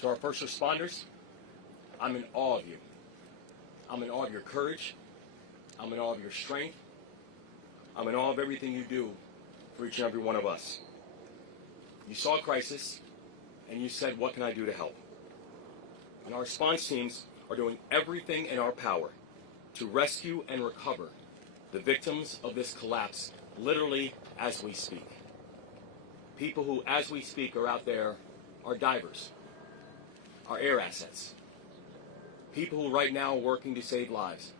To our first responders, I'm in awe of you. I'm in awe of your courage. I'm in awe of your strength. I'm in awe of everything you do for each and every one of us. You saw a crisis, and you said, what can I do to help? And our response teams are doing everything in our power to rescue and recover the victims of this collapse, literally as we speak. People who, as we speak, are out there are divers, are air assets, people who right now are working to save lives,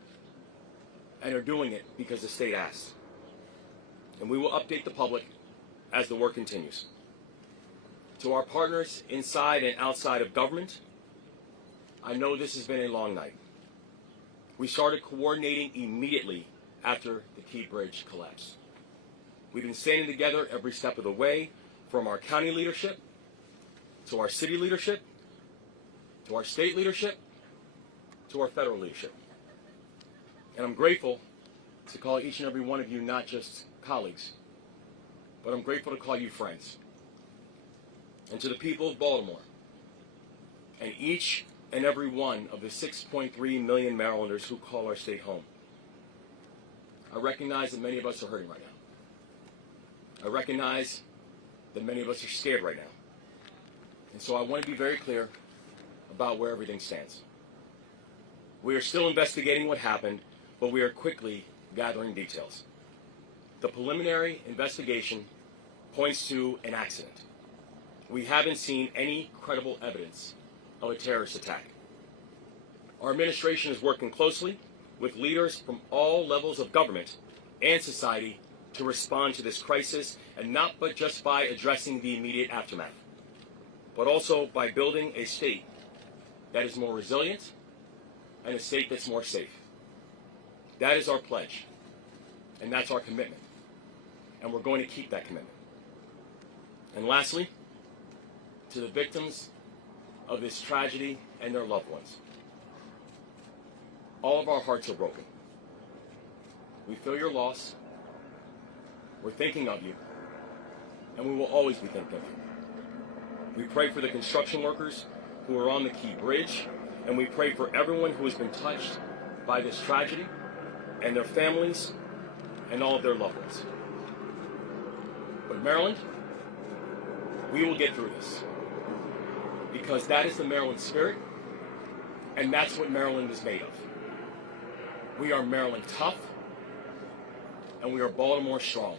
and are doing it because the state asked. And we will update the public as the work continues. To our partners inside and outside of government, I know this has been a long night. We started coordinating immediately after the Key Bridge collapse. We've been standing together every step of the way, from our county leadership, to our city leadership, to our state leadership, to our federal leadership. And I'm grateful to call each and every one of you not just colleagues, but I'm grateful to call you friends. And to the people of Baltimore, and each and every one of the 6.3 million Marylanders who call our state home, I recognize that many of us are hurting right now. I recognize that many of us are scared right now. And so I want to be very clear about where everything stands. We are still investigating what happened, but we are quickly gathering details. The preliminary investigation points to an accident. We haven't seen any credible evidence of a terrorist attack. Our administration is working closely with leaders from all levels of government and society to respond to this crisis, and not but just by addressing the immediate aftermath, but also by building a state that is more resilient and a state that's more safe. That is our pledge, and that's our commitment, and we're going to keep that commitment. And lastly, to the victims of this tragedy and their loved ones, all of our hearts are broken. We feel your loss. We're thinking of you, and we will always be thinking of you. We pray for the construction workers who are on the Key Bridge, and we pray for everyone who has been touched by this tragedy, and their families, and all of their loved ones. But Maryland, we will get through this, because that is the Maryland spirit, and that's what Maryland is made of. We are Maryland tough, and we are Baltimore strong.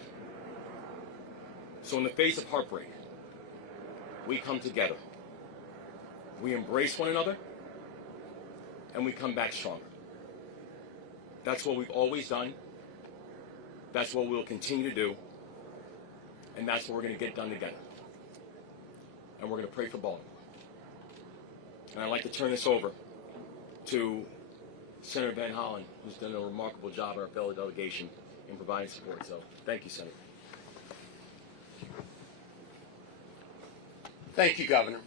So in the face of heartbreak, we come together. We embrace one another, and we come back stronger. That's what we've always done. That's what we'll continue to do. And that's what we're going to get done together. And we're going to pray for Baltimore. And I'd like to turn this over to Senator Van Hollen, who's done a remarkable job in our fellow delegation in providing support. So thank you, Senator. Thank you, Governor.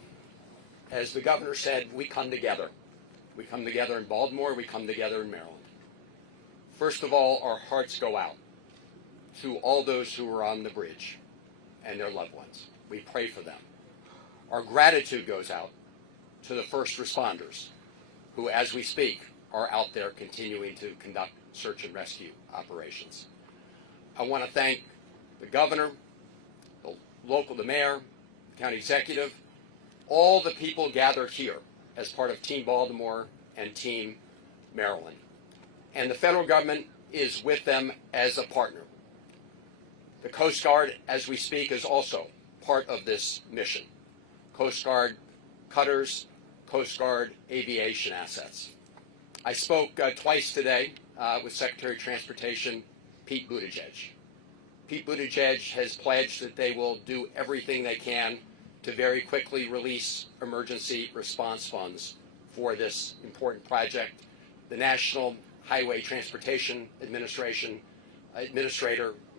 As the Governor said, we come together. We come together in Baltimore. We come together in Maryland. First of all, our hearts go out to all those who are on the bridge and their loved ones. We pray for them. Our gratitude goes out to the first responders who, as we speak, are out there continuing to conduct search and rescue operations. I want to thank the Governor, the Mayor, the County Executive, all the people gathered here as part of Team Baltimore and Team Maryland. And the federal government is with them as a partner. The Coast Guard, as we speak, is also part of this mission. Coast Guard cutters, Coast Guard aviation assets. I spoke twice today with Secretary of Transportation Pete Buttigieg. Pete Buttigieg has pledged that they will do everything they can to very quickly release emergency response funds for this important project. The National Highway Transportation Administrator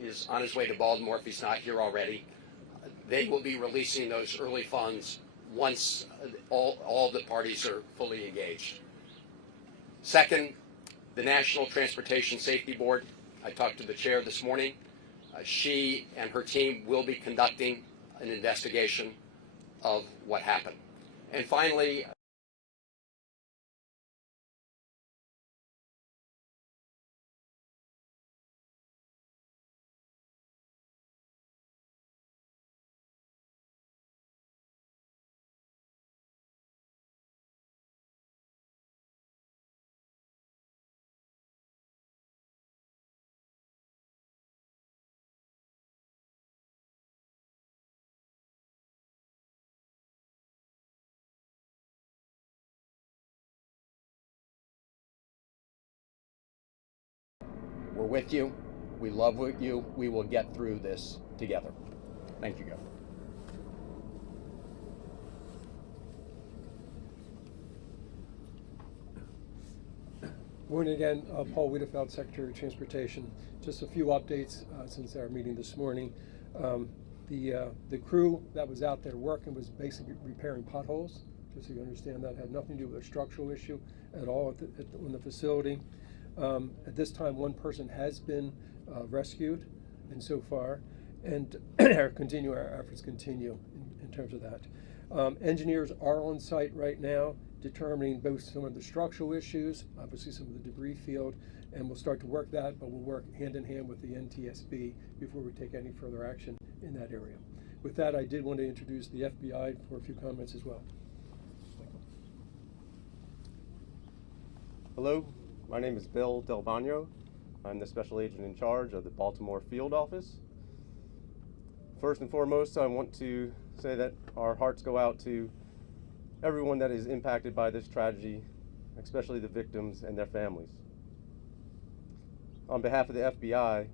is on his way to Baltimore if he's not here already. They will be releasing those early funds once all the parties are fully engaged. Second, the National Transportation Safety Board. I talked to the chair this morning. She and her team will be conducting an investigation of what happened. And finally, we're with you. We love you. We will get through this together. Thank you, Governor. Morning again, Paul Wiedefeld, Secretary of Transportation. Just a few updates since our meeting this morning. The crew that was out there working was basically repairing potholes, just so you understand that. Had nothing to do with a structural issue at all on the facility. At this time, one person has been rescued, and so far, and our efforts continue in terms of that. Engineers are on site right now, determining both some of the structural issues, obviously some of the debris field, and we'll start to work that, but we'll work hand in hand with the NTSB before we take any further action in that area. With that, I did want to introduce the FBI for a few comments as well. Hello, my name is Bill Del Bagno. I'm the special agent in charge of the Baltimore field office. First and foremost, I want to say that our hearts go out to everyone that is impacted by this tragedy, especially the victims and their families. On behalf of the FBI,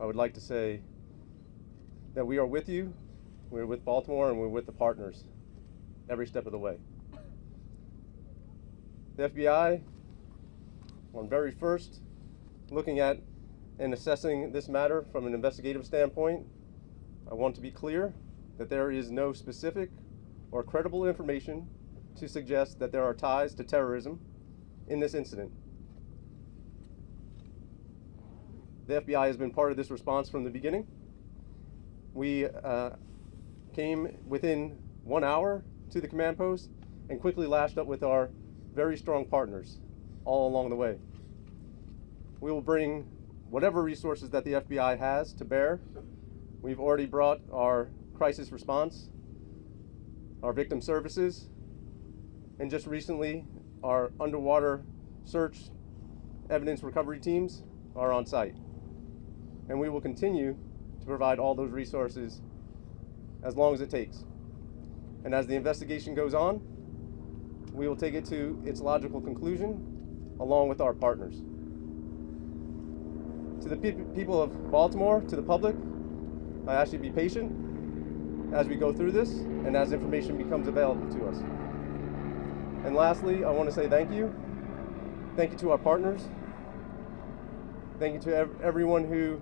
I would like to say that we are with you, we're with Baltimore, and we're with the partners every step of the way. The FBI, on very first, looking at and assessing this matter from an investigative standpoint, I want to be clear that there is no specific or credible information to suggest that there are ties to terrorism in this incident. The FBI has been part of this response from the beginning. We came within 1 hour to the command post and quickly lashed up with our very strong partners all along the way. We will bring whatever resources that the FBI has to bear. We've already brought our crisis response, our victim services, and just recently our underwater search evidence recovery teams are on site. And we will continue to provide all those resources as long as it takes. And as the investigation goes on, we will take it to its logical conclusion along with our partners. To the people of Baltimore, to the public, I ask you to be patient as we go through this and as information becomes available to us. And lastly, I want to say thank you. Thank you to our partners. Thank you to everyone who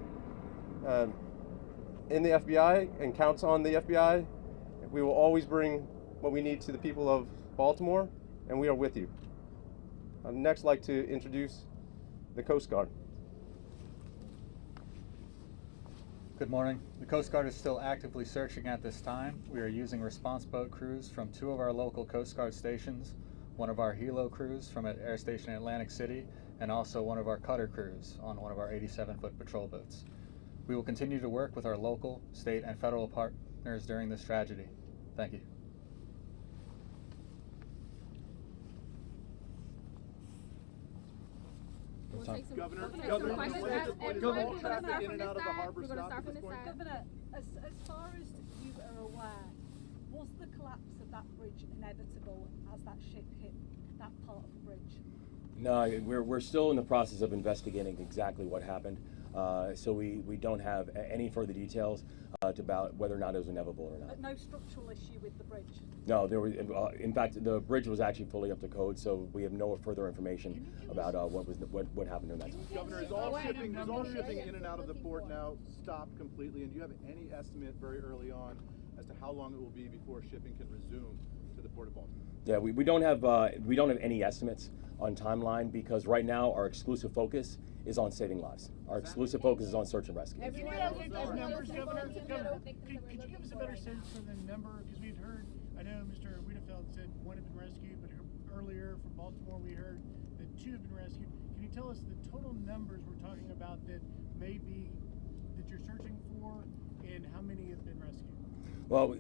in the FBI and counts on the FBI. We will always bring what we need to the people of Baltimore, and we are with you. I'd next like to introduce the Coast Guard. Good morning. The Coast Guard is still actively searching at this time. We are using response boat crews from 2 of our local Coast Guard stations, one of our helo crews from Air Station Atlantic City, and also one of our cutter crews on one of our 87-foot patrol boats. We will continue to work with our local, state, and federal partners during this tragedy. Thank you. Governor, traffic in and out of the harbor stop at this point? Governor, as far as you are aware, was the collapse of that bridge inevitable as that ship hit that part of the bridge? No, we're still in the process of investigating exactly what happened. So we don't have any further details about whether or not it was inevitable or not. But no structural issue with the bridge? No, there was. In fact, the bridge was actually fully up to code, so we have no further information about what happened during that time. Governor, is all shipping in and out of the port now stopped completely? And do you have any estimate very early on as to how long it will be before shipping can resume to the Port of Baltimore? Yeah, we don't have any estimates on timeline because right now our exclusive focus is on saving lives. Our exclusive focus is on search and rescue. Could you give us a better sense for the number? Because we've heard, I know Mr. Wiedefeld said tell us the total numbers we're talking about that that you're searching for, and how many have been rescued? Well,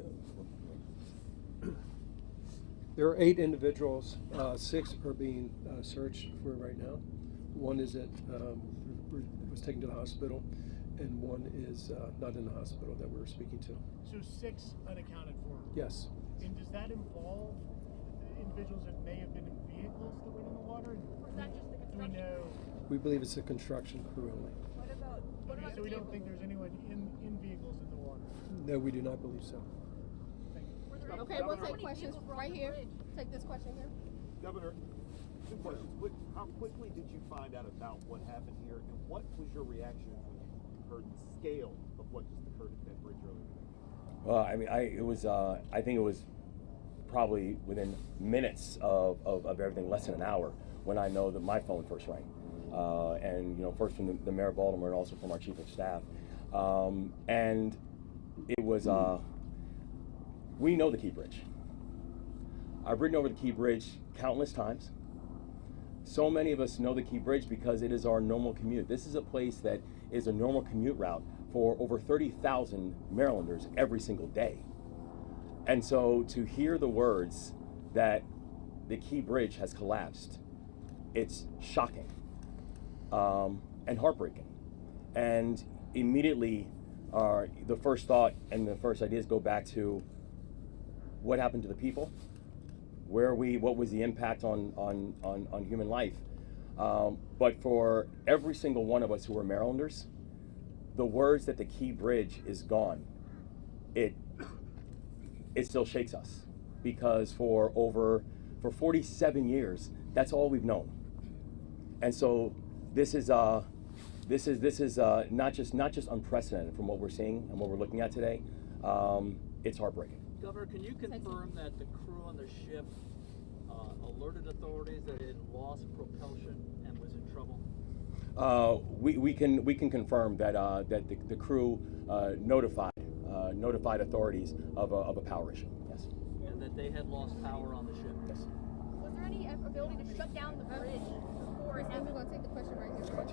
There are 8 individuals. 6 are being searched for right now. One is was taken to the hospital, and one is not in the hospital that we're speaking to. So 6 unaccounted for. Yes. And does that involve individuals that may have been in vehicles that went in the water? Or is that just the Do we construction? know? We believe it's a construction crew only. What about So we don't think there's anyone in vehicles in the water? No, we do not believe so. Okay, we'll take questions right here. Take this question here. Governor, 2 questions. How quickly did you find out about what happened here, and what was your reaction when you heard the scale of what just occurred at that bridge earlier today? well, I mean, I think it was probably within minutes of everything, less than an hour, when I know that my phone first rang. And, first from the mayor of Baltimore and also from our chief of staff. And it was, we know the Key Bridge. I've ridden over the Key Bridge countless times. So many of us know the Key Bridge because it is our normal commute. This is a place that is a normal commute route for over 30,000 Marylanders every single day. And so to hear the words that the Key Bridge has collapsed, it's shocking and heartbreaking. And immediately the first thought and the first ideas go back to what happened to the people, what was the impact on human life. But for every single one of us who are Marylanders, the words that the Key Bridge is gone, it still shakes us, because for 47 years, that's all we've known. And so this is not just unprecedented from what we're seeing and what we're looking at today. It's heartbreaking. Governor, can you confirm that the crew on the ship alerted authorities that it lost propulsion and was in trouble? We can confirm that the crew notified authorities of a power issue. Yes. And that they had lost power on the ship. Yes. Was there any ability to shut down the bridge before it happened? We're going to take the question right here. Sorry,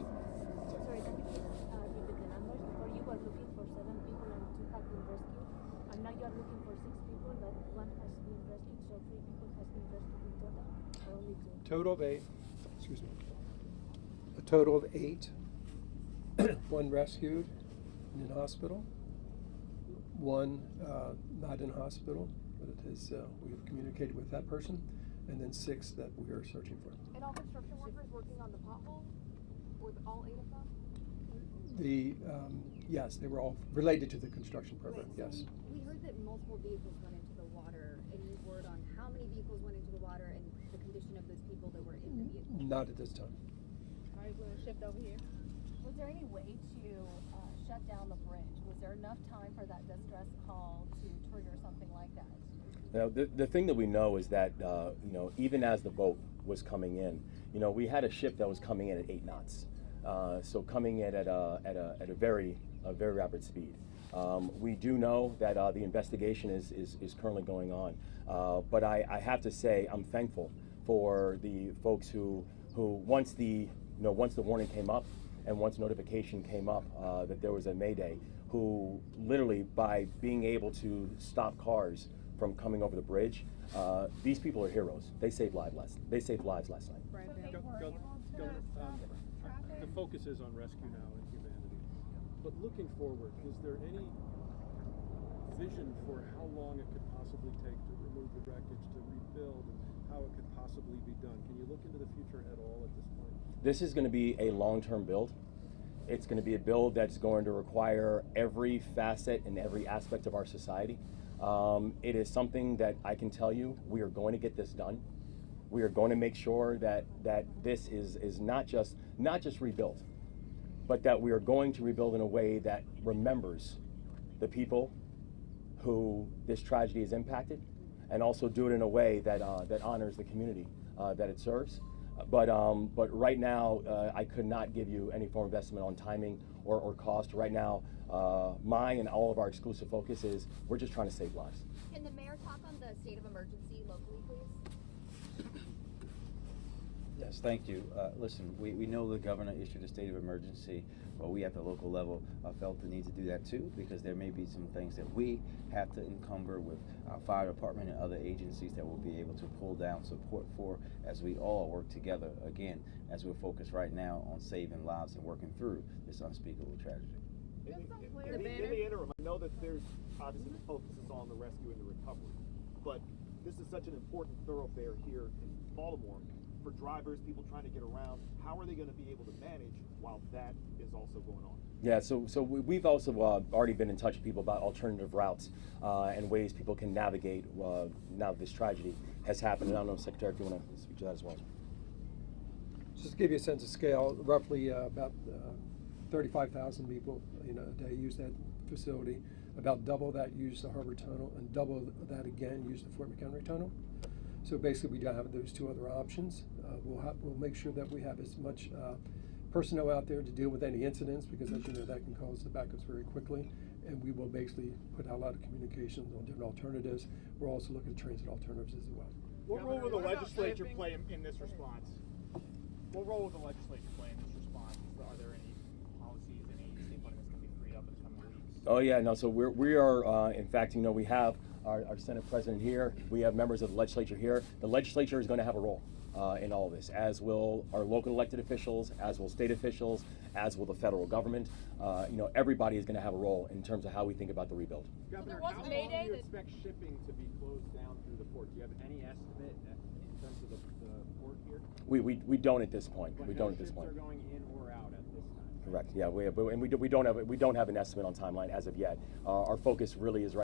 can you please repeat the numbers? Before you were looking for 7 people and 2 have been rescued, and now you are looking for 6 people, but 1 has been rescued, so 3 people has been rescued in total, or only 2? Total of 8. Excuse me. A total of 8. 1 rescued and in hospital. 1 not in hospital, but it is we have communicated with that person, and then 6 that we are searching for. And all construction workers working on the pothole? Or all 8 of them? Yes, they were all related to the construction program. Right, Yes. so we heard that multiple vehicles went into the water. Any word on how many vehicles went into the water and the condition of those people that were in the vehicle? Not at this time. All right, we're going to shift over here. Was there any way to shut down the bridge? Was there enough time for that distress call to trigger something like that? Now, the thing that we know is that even as the boat was coming in, we had a ship that was coming in at 8 knots, so coming in at a very rapid speed. We do know that the investigation is currently going on, but I have to say I'm thankful for the folks who once the warning came up and once notification came up that there was a mayday, who literally, by being able to stop cars from coming over the bridge, these people are heroes. They saved lives last night. Right, So Ben. they were able to stop traffic? The focus is on rescue now and humanity. But looking forward, is there any vision for how long it could possibly take to remove the wreckage, to rebuild, and how it could possibly be done? Can you look into the future at all at this point? This is going to be a long-term build. It's going to be a build that's going to require every facet and every aspect of our society. It is something that I can tell you we are going to get this done. We are going to make sure that this is not just rebuilt, but that we are going to rebuild in a way that remembers the people who this tragedy has impacted, and also do it in a way that honors the community that it serves. But right now, I could not give you any form of estimate on timing or cost. Right now, my and all of our exclusive focus is we're just trying to save lives. Can the mayor talk on the state of emergency locally, please? Yes. Yes, thank you. Listen, we know the governor issued a state of emergency, but we at the local level felt the need to do that too, because there may be some things that we have to encumber with our fire department and other agencies that we'll be able to pull down support for as we all work together, again, as we're focused right now on saving lives and working through this unspeakable tragedy. In the interim, I know that there's obviously the focus is on the rescue and the recovery, but this is such an important thoroughfare here in Baltimore for drivers, people trying to get around. How are they going to be able to manage while that is also going on? Yeah, so we've also already been in touch with people about alternative routes and ways people can navigate now that this tragedy has happened. And I don't know, Secretary, if you want to speak to that as well. Just to give you a sense of scale, roughly about 35,000 people a day use that facility. About double that use the Harbor Tunnel, and double that again use the Fort McHenry Tunnel. So basically, we don't have those two other options. We'll make sure that we have as much personnel out there to deal with any incidents, because as you know, that can cause the backups very quickly. And we will basically put out a lot of communications on different alternatives. We're also looking at transit alternatives as well. What role will the legislature play in this response? What role will the legislature play in this response? Are there any policies, any state funding that's going to be freed up in the coming weeks? Oh yeah, no. So we are in fact, we have our Senate President here. We have members of the legislature here. The legislature is going to have a role in all of this, as will our local elected officials, as will state officials, as will the federal government. Everybody is going to have a role in terms of how we think about the rebuild. Governor, how long do you expect shipping to be closed down through the port? Do you have any estimate in terms of the port here? We don't at this point. But we don't at this point. Ships are going in or out at this time. Correct. Yeah, we don't have an estimate on timeline as of yet. Our focus really is right